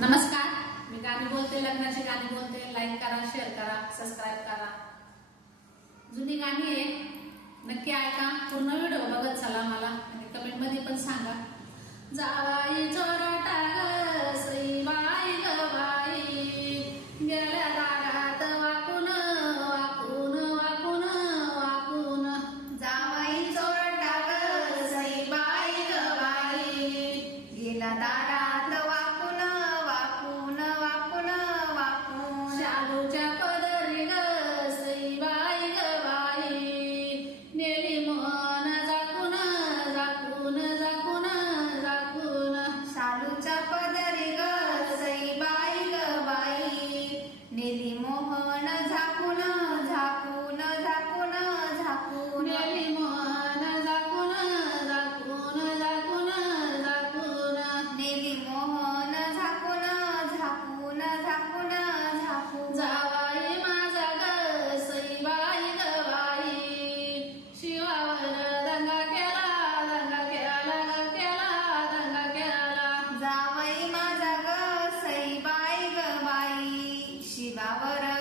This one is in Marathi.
नमस्कार मी गाणी बोलते लग्नाची गाणी बोलते लाईक करा शेअर करा सबस्क्राईब करा. जुनी गाणी आहे नक्की ऐका पूर्ण व्हिडिओ बघत चला मला. आणि कमेंटमध्ये पण सांगा. जा Bárbara.